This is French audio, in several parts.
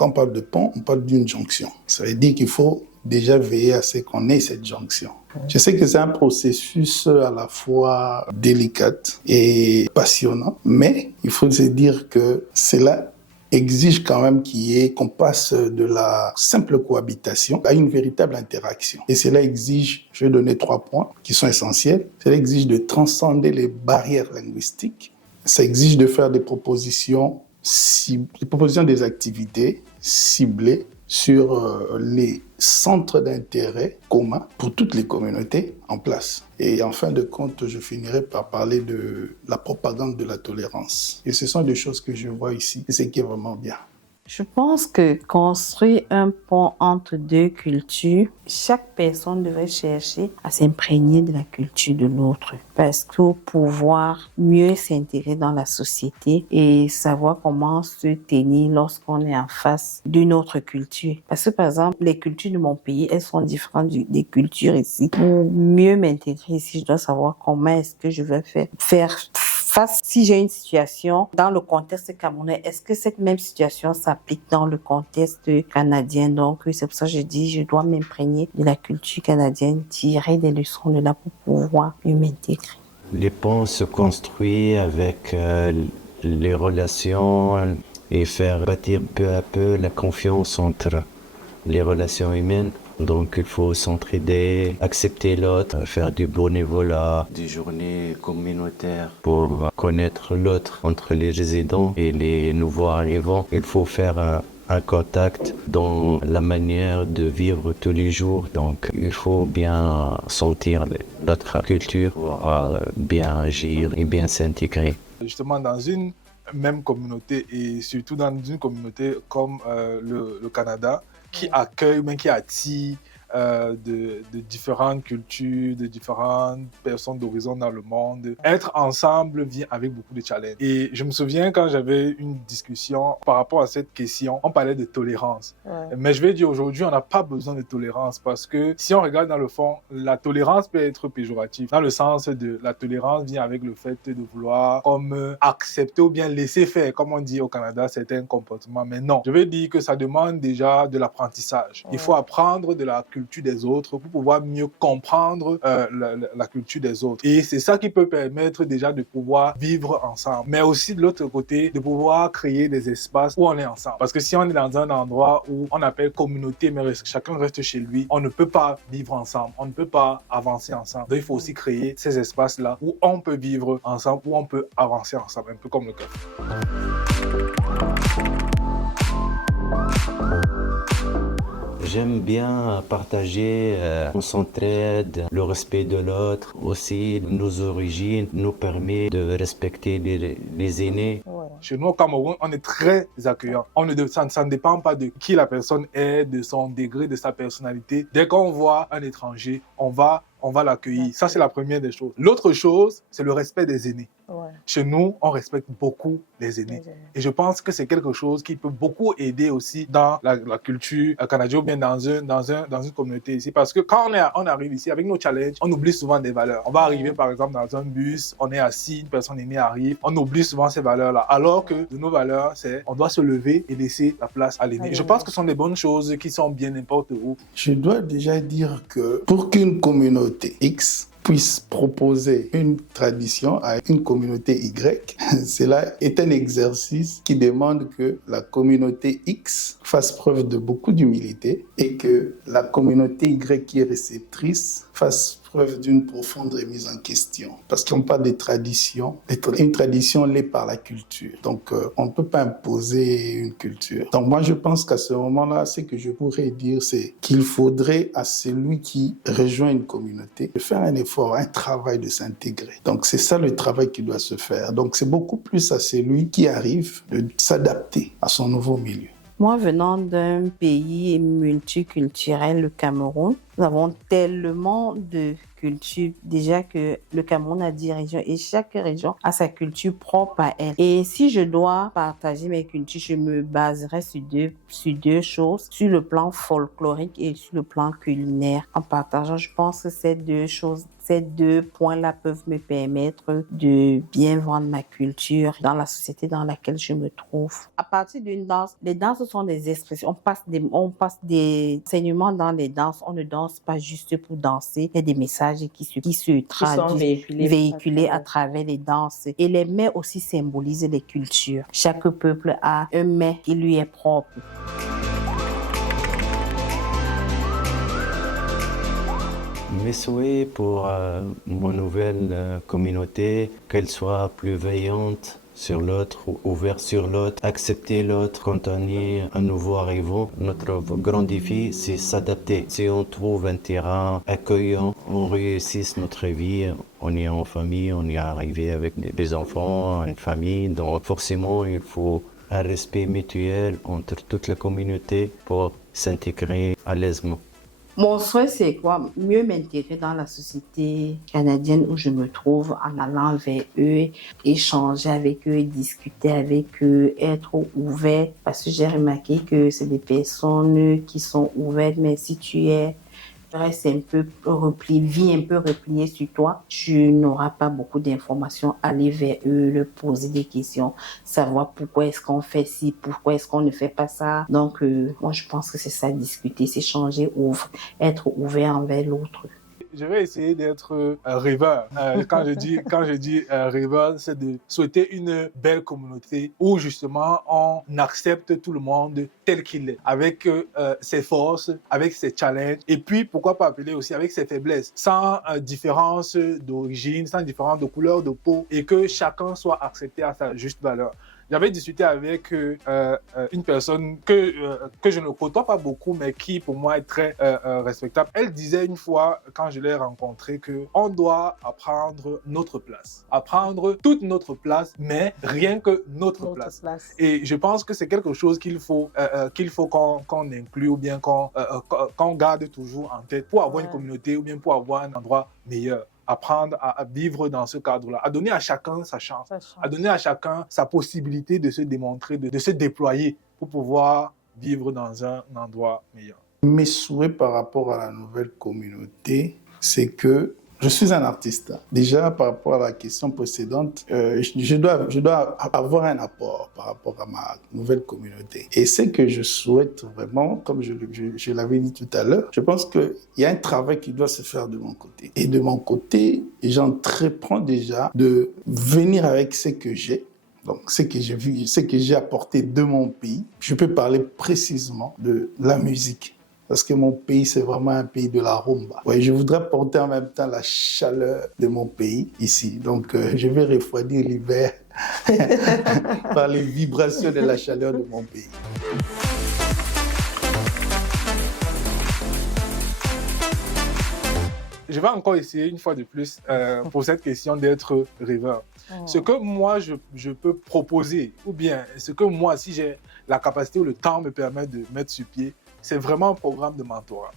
Quand on parle de pont, on parle d'une jonction. Ça veut dire qu'il faut déjà veiller à ce qu'on ait cette jonction. Je sais que c'est un processus à la fois délicat et passionnant, mais il faut se dire que cela exige quand même qu'on passe de la simple cohabitation à une véritable interaction. Et cela exige, je vais donner 3 points qui sont essentiels. Cela exige de transcender les barrières linguistiques. Ça exige de faire des propositions des activités ciblées sur les centres d'intérêt communs pour toutes les communautés en place. Et en fin de compte, je finirai par parler de la propagande de la tolérance. Et ce sont des choses que je vois ici, et c'est qui est vraiment bien. Je pense que construire un pont entre deux cultures, chaque personne devrait chercher à s'imprégner de la culture de l'autre parce que pour pouvoir mieux s'intégrer dans la société et savoir comment se tenir lorsqu'on est en face d'une autre culture. Parce que par exemple, les cultures de mon pays, elles sont différentes des cultures ici. Pour mieux m'intégrer ici, je dois savoir comment est-ce que je vais faire face, si j'ai une situation dans le contexte camerounais, est-ce que cette même situation s'applique dans le contexte canadien? Donc, c'est pour ça que je dis, je dois m'imprégner de la culture canadienne, tirer des leçons de là pour pouvoir mieux m'intégrer. Les ponts se construisent avec les relations et faire bâtir peu à peu la confiance entre les relations humaines. Donc il faut s'entraider, accepter l'autre, faire du bénévolat, des journées communautaires pour connaître l'autre entre les résidents et les nouveaux arrivants. Il faut faire un contact dans la manière de vivre tous les jours. Donc il faut bien sentir notre culture pour bien agir et bien s'intégrer. Justement dans une même communauté et surtout dans une communauté comme le Canada, qui accueille, mais qui attire de différentes cultures, de différentes personnes d'horizon dans le monde. Être ensemble vient avec beaucoup de challenges. Et je me souviens quand j'avais une discussion par rapport à cette question, on parlait de tolérance. Ouais. Mais je vais dire aujourd'hui, on n'a pas besoin de tolérance parce que si on regarde dans le fond, la tolérance peut être péjorative. Dans le sens de la tolérance vient avec le fait de vouloir comme accepter ou bien laisser faire, comme on dit au Canada, certains comportements. Mais non, je vais dire que ça demande déjà de l'apprentissage. Ouais. Il faut apprendre de la culture des autres pour pouvoir mieux comprendre la culture des autres. Et c'est ça qui peut permettre déjà de pouvoir vivre ensemble. Mais aussi de l'autre côté, de pouvoir créer des espaces où on est ensemble. Parce que si on est dans un endroit où on appelle communauté, mais chacun reste chez lui, on ne peut pas vivre ensemble. On ne peut pas avancer ensemble. Donc il faut aussi créer ces espaces-là où on peut vivre ensemble, où on peut avancer ensemble. Un peu comme le café. J'aime bien partager, on s'entraide, le respect de l'autre, aussi nos origines nous permet de respecter les aînés. Ouais. Chez nous au Cameroun, on est très accueillant. Ça ne dépend pas de qui la personne est, de son degré, de sa personnalité. Dès qu'on voit un étranger, on va l'accueillir. Ça, c'est la première des choses. L'autre chose, c'est le respect des aînés. Ouais. Chez nous, on respecte beaucoup les aînés. Et je pense que c'est quelque chose qui peut beaucoup aider aussi dans la culture canadienne ou bien dans une communauté ici. Parce que quand on arrive ici avec nos challenges, on oublie souvent des valeurs. On va arriver par exemple dans un bus, on est assis, une personne aînée arrive, on oublie souvent ces valeurs-là. Alors que de nos valeurs, c'est on doit se lever et laisser la place à l'aîné. Je pense que ce sont des bonnes choses qui sont bien n'importe où. Je dois déjà dire que pour qu'une communauté X puisse proposer une tradition à une communauté Y, cela est un exercice qui demande que la communauté X fasse preuve de beaucoup d'humilité et que la communauté Y qui est réceptrice fasse preuve d'une profonde remise en question. Parce qu'on parle des traditions. Une tradition l'est par la culture. Donc, on ne peut pas imposer une culture. Donc, moi, je pense qu'à ce moment-là, ce que je pourrais dire, c'est qu'il faudrait à celui qui rejoint une communauté de faire un effort, un travail de s'intégrer. Donc, c'est ça le travail qui doit se faire. Donc, c'est beaucoup plus à celui qui arrive de s'adapter à son nouveau milieu. Moi, venant d'un pays multiculturel, le Cameroun, Nous avons tellement de cultures. Déjà que le Cameroun a 10 régions et chaque région a sa culture propre à elle. Et si je dois partager mes cultures, je me baserai sur deux choses, sur le plan folklorique et sur le plan culinaire. En partageant, je pense que ces deux points-là peuvent me permettre de bien vendre ma culture dans la société dans laquelle je me trouve. À partir d'une danse, les danses sont des expressions. On passe des enseignements dans les danses. On ne danse pas juste pour danser. Il y a des messages qui se traduisent, véhiculés à travers les danses. Et les mets aussi symbolisent les cultures. Chaque peuple a un mets qui lui est propre. Mes souhaits pour mon nouvelle communauté, qu'elle soit plus veillante sur l'autre, ouverte sur l'autre, accepter l'autre quand on est un nouveau arrivant. Notre grand défi, c'est s'adapter. Si on trouve un terrain accueillant, on réussit notre vie, on est en famille, on est arrivé avec des enfants, une famille, donc forcément il faut un respect mutuel entre toute la communauté pour s'intégrer à l'aisement. Mon souhait, c'est quoi? Mieux m'intégrer dans la société canadienne où je me trouve en allant vers eux, échanger avec eux, discuter avec eux, être ouvert. Parce que j'ai remarqué que c'est des personnes qui sont ouvertes, mais si tu restes un peu vis un peu replié sur toi, tu n'auras pas beaucoup d'informations. Aller vers eux, leur poser des questions, savoir pourquoi est-ce qu'on fait ci, pourquoi est-ce qu'on ne fait pas ça. Donc, moi, je pense que c'est ça, discuter, s'échanger, être ouvert envers l'autre. Je vais essayer d'être rêveur. Quand je dis rêveur, c'est de souhaiter une belle communauté où justement on accepte tout le monde tel qu'il est, avec ses forces, avec ses challenges, et puis pourquoi pas appeler aussi avec ses faiblesses, sans différence d'origine, sans différence de couleur de peau, et que chacun soit accepté à sa juste valeur. J'avais discuté avec une personne que je ne côtoie pas beaucoup, mais qui pour moi est très respectable. Elle disait une fois, quand je l'ai rencontrée, qu'on doit apprendre notre place. Apprendre toute notre place, mais rien que notre place. Et je pense que c'est quelque chose qu'il faut qu'on inclue ou bien qu'on garde toujours en tête pour avoir une communauté ou bien pour avoir un endroit meilleur. Apprendre à vivre dans ce cadre-là, à donner à chacun sa chance, à donner à chacun sa possibilité de se démontrer, de se déployer pour pouvoir vivre dans un endroit meilleur. Mes souhaits par rapport à la nouvelle communauté, c'est que je suis un artiste. Déjà, par rapport à la question précédente, je dois avoir un apport par rapport à ma nouvelle communauté. Et ce que je souhaite vraiment, comme je l'avais dit tout à l'heure, je pense qu'il y a un travail qui doit se faire de mon côté. Et de mon côté, j'entreprends déjà de venir avec ce que j'ai. Donc, ce que j'ai vu, ce que j'ai apporté de mon pays. Je peux parler précisément de la musique. Parce que mon pays, c'est vraiment un pays de la rumba. Ouais, je voudrais porter en même temps la chaleur de mon pays ici. Donc, je vais refroidir l'hiver par les vibrations de la chaleur de mon pays. Je vais encore essayer une fois de plus pour cette question d'être rêveur. Ce que moi, je peux proposer, ou bien ce que moi, si j'ai la capacité ou le temps me permet de mettre sur pied, c'est vraiment un programme de mentorat.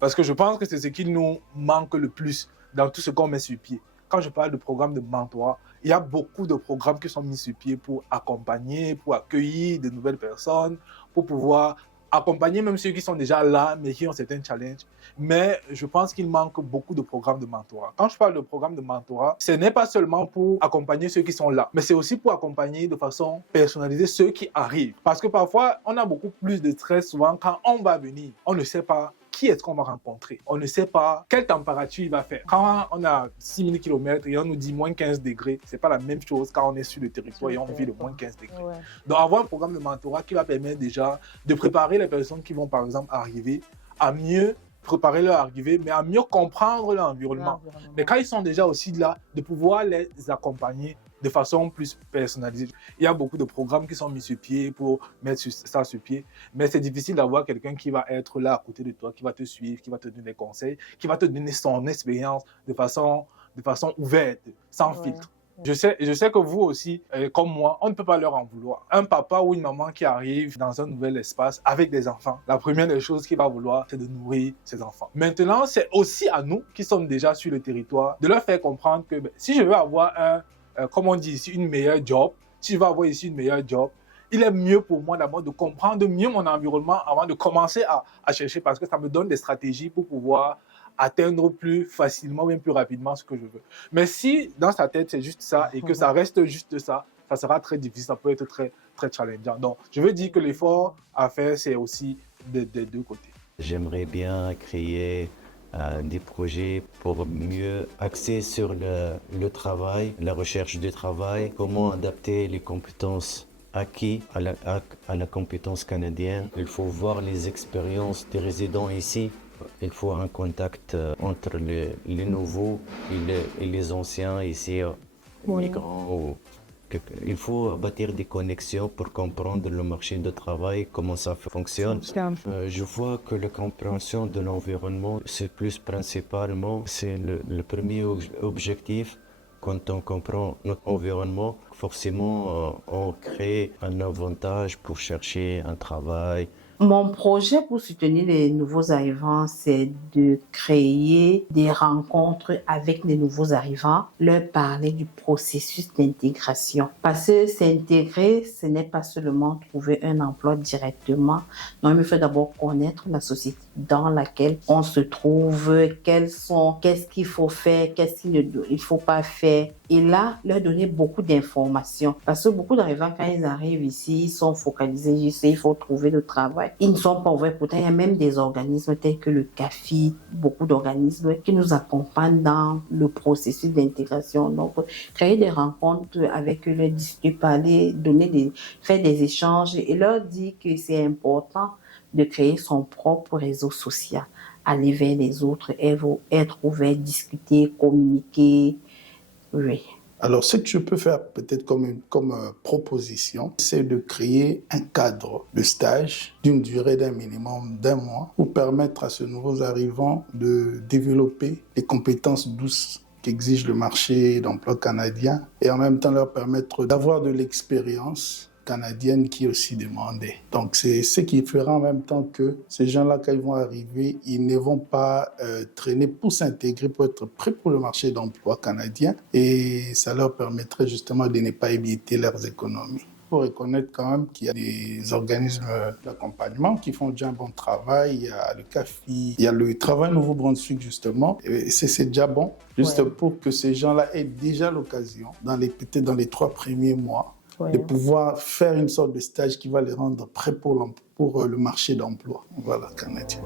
Parce que je pense que c'est ce qui nous manque le plus dans tout ce qu'on met sur pied. Quand je parle de programme de mentorat, il y a beaucoup de programmes qui sont mis sur pied pour accompagner, pour accueillir de nouvelles personnes, pour pouvoir accompagner même ceux qui sont déjà là, mais qui ont certains challenges. Mais je pense qu'il manque beaucoup de programmes de mentorat. Quand je parle de programme de mentorat, ce n'est pas seulement pour accompagner ceux qui sont là, mais c'est aussi pour accompagner de façon personnalisée ceux qui arrivent. Parce que parfois, on a beaucoup plus de stress souvent quand on va venir. On ne sait pas qui est-ce qu'on va rencontrer. On ne sait pas quelle température il va faire. Quand on a 6000 km et on nous dit moins 15 degrés, c'est pas la même chose quand on est sur le territoire et on vit le moins 15 degrés. Ouais. Donc avoir un programme de mentorat qui va permettre déjà de préparer les personnes qui vont par exemple arriver à mieux préparer leur arrivée, mais à mieux comprendre leur environnement. Mais quand ils sont déjà aussi là, de pouvoir les accompagner de façon plus personnalisée. Il y a beaucoup de programmes qui sont mis sur pied pour mettre ça sur pied, mais c'est difficile d'avoir quelqu'un qui va être là à côté de toi, qui va te suivre, qui va te donner des conseils, qui va te donner son expérience de façon ouverte, sans filtre. Je sais que vous aussi, comme moi, on ne peut pas leur en vouloir. Un papa ou une maman qui arrive dans un nouvel espace avec des enfants, la première des choses qu'il va vouloir, c'est de nourrir ses enfants. Maintenant, c'est aussi à nous qui sommes déjà sur le territoire de leur faire comprendre que si je veux avoir comme on dit ici, une meilleure job, si je veux avoir ici une meilleure job, il est mieux pour moi d'abord de comprendre mieux mon environnement avant de commencer à chercher, parce que ça me donne des stratégies pour pouvoir atteindre plus facilement, même plus rapidement ce que je veux. Mais si dans sa tête c'est juste ça et que ça reste juste ça, ça sera très difficile, ça peut être très, très challengeant. Donc, je veux dire que l'effort à faire, c'est aussi des deux côtés. J'aimerais bien créer des projets pour mieux axer sur le travail, la recherche du travail, comment adapter les compétences acquises à la compétence canadienne. Il faut voir les expériences des résidents ici. Il faut un contact entre les nouveaux et les anciens ici, migrants. Il faut bâtir des connexions pour comprendre le marché du travail, comment ça fonctionne. Je vois que la compréhension de l'environnement, c'est plus principalement, c'est le premier objectif. Quand on comprend notre environnement, forcément, on crée un avantage pour chercher un travail. Mon projet pour soutenir les nouveaux arrivants, c'est de créer des rencontres avec les nouveaux arrivants, leur parler du processus d'intégration. Parce que s'intégrer, ce n'est pas seulement trouver un emploi directement. Non, il faut d'abord connaître la société dans laquelle on se trouve, qu'est-ce qu'il faut faire, qu'est-ce qu'il ne faut pas faire. Et là, leur donner beaucoup d'informations. Parce que beaucoup d'arrivants, quand ils arrivent ici, ils sont focalisés, je sais, il faut trouver le travail. Ils ne sont pas ouverts. Pourtant, il y a même des organismes tels que le CAFI, beaucoup d'organismes qui nous accompagnent dans le processus d'intégration. Donc, créer des rencontres avec eux, leur discuter, parler, faire des échanges et leur dire que c'est important de créer son propre réseau social, aller vers les autres, être ouvert, discuter, communiquer. Oui. Alors, ce que je peux faire peut-être comme proposition, c'est de créer un cadre de stage d'une durée d'un minimum d'1 mois pour permettre à ce nouveaux arrivants de développer les compétences douces qu'exige le marché d'emploi canadien et en même temps leur permettre d'avoir de l'expérience canadienne qui est aussi demandée. Donc, c'est ce qui fera en même temps que ces gens-là, quand ils vont arriver, ils ne vont pas traîner pour s'intégrer, pour être prêts pour le marché d'emploi canadien et ça leur permettrait justement de ne pas émietter leurs économies. Il faut reconnaître quand même qu'il y a des organismes d'accompagnement qui font déjà un bon travail. Il y a le CAFI, il y a le Travail Nouveau-Brunswick justement. Et c'est déjà bon, juste pour que ces gens-là aient déjà l'occasion, peut-être dans les 3 premiers mois, de pouvoir faire une sorte de stage qui va les rendre prêts pour le marché d'emploi, canadien.